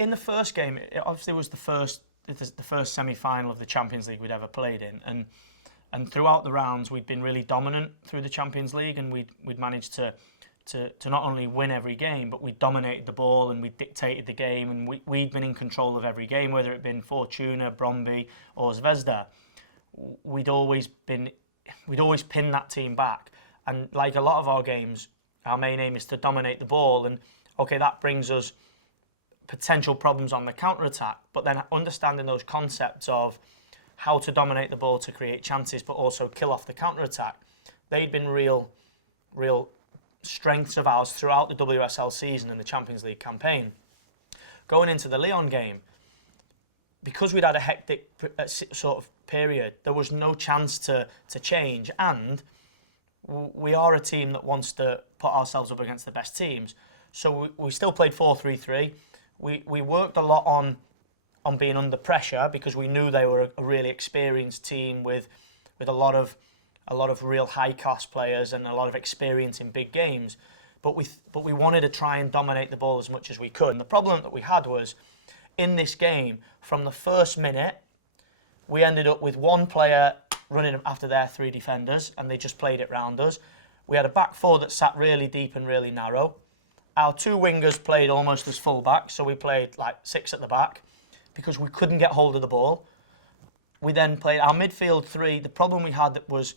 in the first game, it obviously was the first semi-final of the Champions League we'd ever played in, and throughout the rounds we'd been really dominant through the Champions League, and we'd managed to not only win every game, but we dominated the ball and we dictated the game, and we'd been in control of every game, whether it been Fortuna, Brøndby or Zvezda. We'd always pinned that team back, and like a lot of our games, our main aim is to dominate the ball, and okay, that brings us potential problems on the counter-attack, but then understanding those concepts of how to dominate the ball to create chances but also kill off the counter-attack, they'd been real strengths of ours throughout the WSL season and the Champions League campaign. Going into the Lyon game, because we'd had a hectic sort of period, there was no chance to change, and we are a team that wants to put ourselves up against the best teams. So we still played 4-3-3. We worked a lot on being under pressure because we knew they were a really experienced team with a lot of real high-class players and a lot of experience in big games. But we wanted to try and dominate the ball as much as we could. And the problem that we had was, in this game, from the first minute, we ended up with one player running after their three defenders, and they just played it round us. We had a back four that sat really deep and really narrow. Our two wingers played almost as full-backs, so we played like 6 at the back because we couldn't get hold of the ball. We then played our midfield three. The problem we had was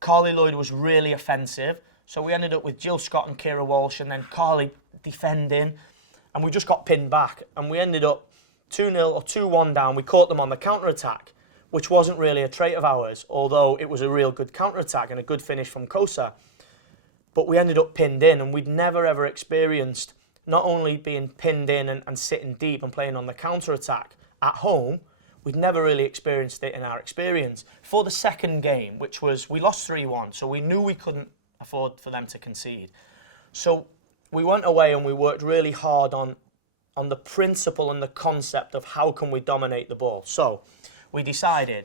Carly Lloyd was really offensive, so we ended up with Jill Scott and Kira Walsh, and then Carly defending, and we just got pinned back, and we ended up 2-0 or 2-1 down. We caught them on the counter-attack, which wasn't really a trait of ours, although it was a real good counter-attack and a good finish from Kosa. But we ended up pinned in, and we'd never ever experienced not only being pinned in and sitting deep and playing on the counter-attack at home, we'd never really experienced it in our experience. For the second game, which was, we lost 3-1, so we knew we couldn't afford for them to concede. So we went away and we worked really hard on the principle and the concept of how can we dominate the ball. So we decided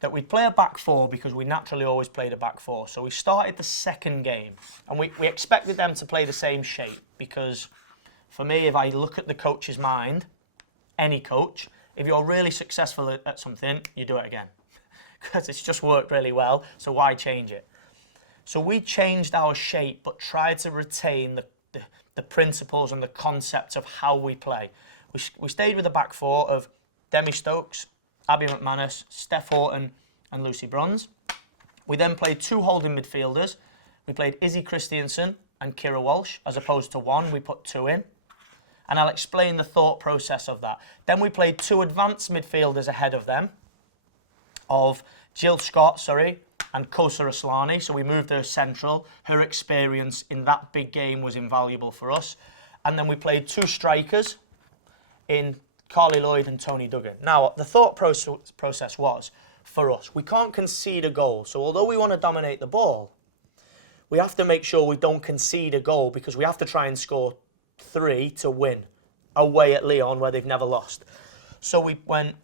that we'd play a back four because we naturally always played a back four. So we started the second game, and we expected them to play the same shape because, for me, if I look at the coach's mind, any coach, if you're really successful at something, you do it again because it's just worked really well, so why change it? So we changed our shape but tried to retain the principles and the concepts of how we play. We stayed with the back four of Demi Stokes, Abby McManus, Steph Horton and Lucy Bronze. We then played 2 holding midfielders. We played Izzy Christiansen and Kira Walsh. As opposed to 1, we put 2 in. And I'll explain the thought process of that. Then we played 2 advanced midfielders ahead of them, of Jill Scott, and Kosa Aslani. So we moved her central. Her experience in that big game was invaluable for us. And then we played 2 strikers in Carly Lloyd and Tony Duggan. Now, the thought process was, for us, we can't concede a goal. So although we want to dominate the ball, we have to make sure we don't concede a goal because we have to try and score 3 to win away at Lyon where they've never lost. So we went,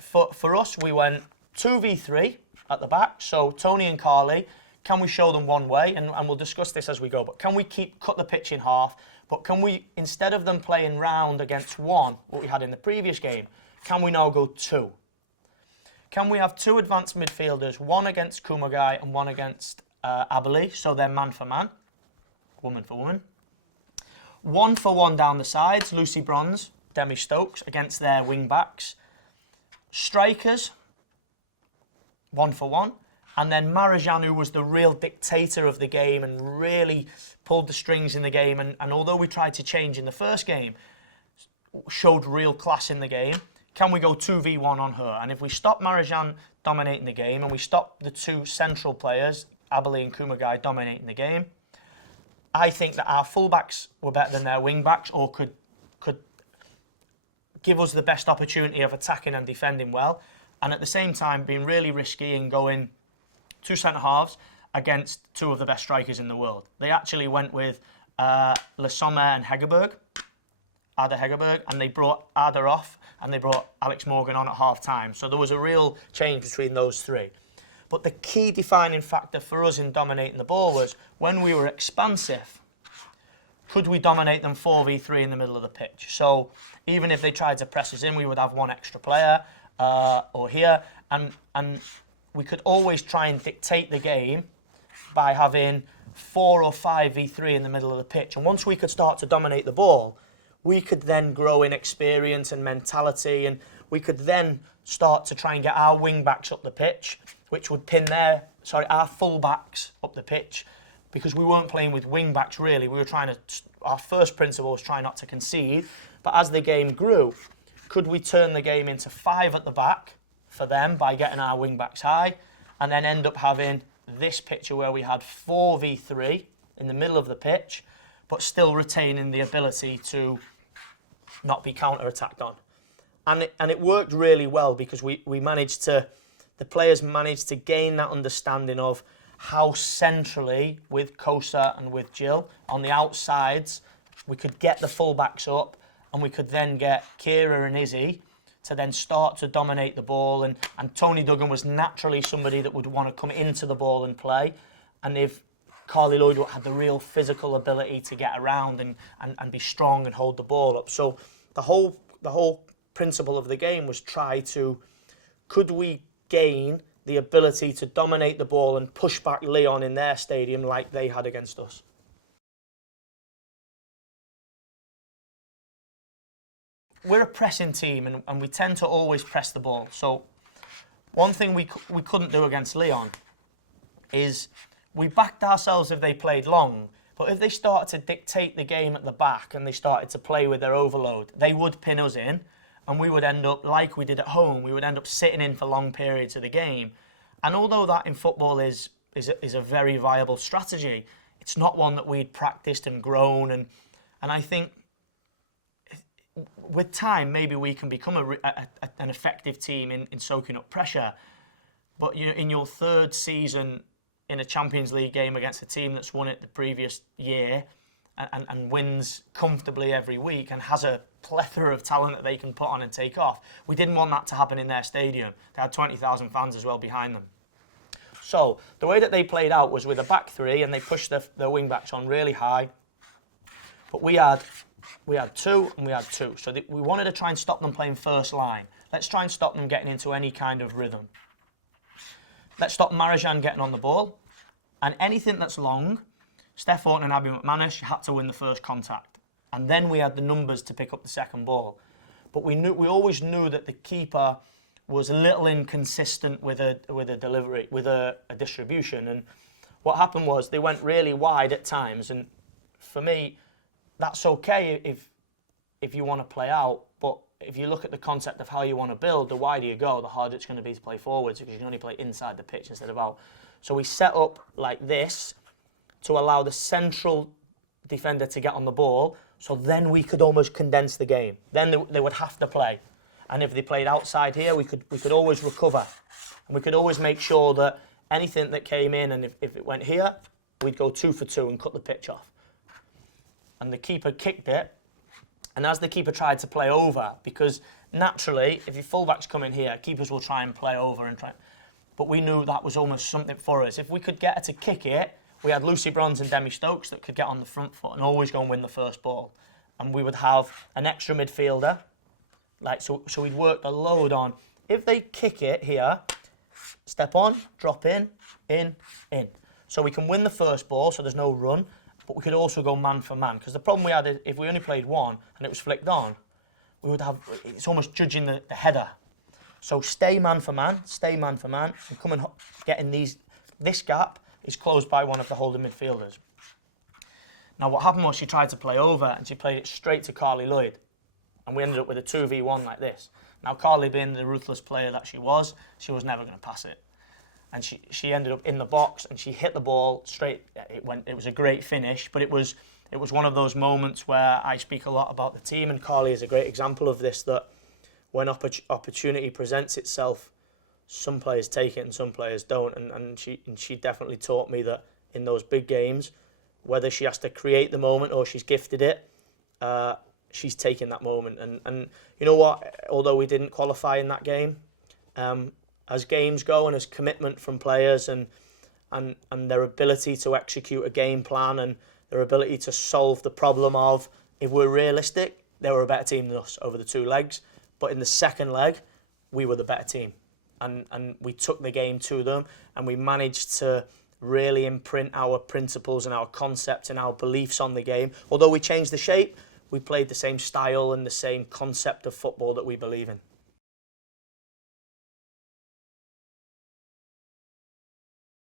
for us, we went 2v3 at the back. So Tony and Carly, can we show them one way? And we'll discuss this as we go, but can we cut the pitch in half? But can we, instead of them playing round against 1, what we had in the previous game, can we now go 2? Can we have 2 advanced midfielders, 1 against Kumagai and 1 against Aberley, so they're man for man, woman for woman. 1 for 1 down the sides, Lucy Bronze, Demi Stokes against their wing backs. Strikers, 1 for 1. And then Marajan, who was the real dictator of the game and really pulled the strings in the game, and although we tried to change in the first game, showed real class in the game. Can we go 2v1 on her? And if we stop Marajan dominating the game and we stop the 2 central players, Aberley and Kumagai, dominating the game, I think that our fullbacks were better than their wing-backs or could give us the best opportunity of attacking and defending well. And at the same time, being really risky and going 2 centre-halves against 2 of the best strikers in the world. They actually went with Le Sommer and Hegerberg, Ada Hegerberg, and they brought Ada off and they brought Alex Morgan on at half-time. So there was a real change between those 3. But the key defining factor for us in dominating the ball was when we were expansive, could we dominate them 4v3 in the middle of the pitch? So even if they tried to press us in, we would have one extra player or here, and we could always try and dictate the game by having 4 or 5v3 in the middle of the pitch. And once we could start to dominate the ball, we could then grow in experience and mentality, and we could then start to try and get our wing backs up the pitch, which would pin our full backs up the pitch, because we weren't playing with wing backs really. We were our first principle was try not to concede, but as the game grew, could we turn the game into 5 at the back for them by getting our wing backs high, and then end up having this picture where we had 4v3 in the middle of the pitch, but still retaining the ability to not be counter-attacked on. And it worked really well, because the players managed to gain that understanding of how centrally, with Kosa and with Jill, on the outsides, we could get the full-backs up, and we could then get Kira and Izzy to then start to dominate the ball. And Tony Duggan was naturally somebody that would want to come into the ball and play. And if Carly Lloyd had the real physical ability to get around and be strong and hold the ball up. So the whole principle of the game was could we gain the ability to dominate the ball and push back Lyon in their stadium like they had against us. We're a pressing team, and we tend to always press the ball. So one thing we couldn't do against Lyon is we backed ourselves if they played long, but if they started to dictate the game at the back and they started to play with their overload, they would pin us in, and we would end up, like we did at home, we would end up sitting in for long periods of the game. And although that in football is a very viable strategy, it's not one that we'd practiced and grown. And I think with time, maybe we can become an effective team in soaking up pressure. But in your third season in a Champions League game against a team that's won it the previous year and wins comfortably every week and has a plethora of talent that they can put on and take off, we didn't want that to happen in their stadium. They had 20,000 fans as well behind them. So the way that they played out was with a back three, and they pushed their wing backs on really high. But we had 2 and we had 2. So we wanted to try and stop them playing first line. Let's try and stop them getting into any kind of rhythm. Let's stop Marajan getting on the ball. And anything that's long, Steph Orton and Abby McManus had to win the first contact. And then we had the numbers to pick up the second ball. But we always knew that the keeper was a little inconsistent with a delivery, with a distribution. And what happened was they went really wide at times. And for me, that's okay if you want to play out, but if you look at the concept of how you want to build, the wider you go, the harder it's going to be to play forwards, because you can only play inside the pitch instead of out. So we set up like this to allow the central defender to get on the ball, so then we could almost condense the game. Then they would have to play. And if they played outside here, we could always recover. And we could always make sure that anything that came in, and if it went here, we'd go 2 for 2 and cut the pitch off. And the keeper kicked it, and as the keeper tried to play over, because naturally, if your fullbacks come in here, keepers will try and play over but we knew that was almost something for us. If we could get her to kick it, we had Lucy Bronze and Demi Stokes that could get on the front foot and always go and win the first ball. And we would have an extra midfielder, so we'd work a load on. If they kick it here, step on, drop in. So we can win the first ball, so there's no run. But we could also go man for man, because the problem we had is if we only played one and it was flicked on, it's almost judging the header. So stay man for man, and come and get in this gap is closed by one of the holding midfielders. Now what happened was she tried to play over and she played it straight to Carly Lloyd, and we ended up with a 2v1 like this. Now Carly, being the ruthless player that she was never going to pass it. And she ended up in the box and she hit the ball straight. It was a great finish, but it was one of those moments where I speak a lot about the team, and Carly is a great example of this, that when opportunity presents itself, some players take it and some players don't. And she definitely taught me that in those big games, whether she has to create the moment or she's gifted it, she's taking that moment. And you know what? Although we didn't qualify in that game, as games go and as commitment from players and their ability to execute a game plan and their ability to solve the problem of, if we're realistic, they were a better team than us over the 2 legs. But in the second leg, we were the better team. And we took the game to them, and we managed to really imprint our principles and our concepts and our beliefs on the game. Although we changed the shape, we played the same style and the same concept of football that we believe in.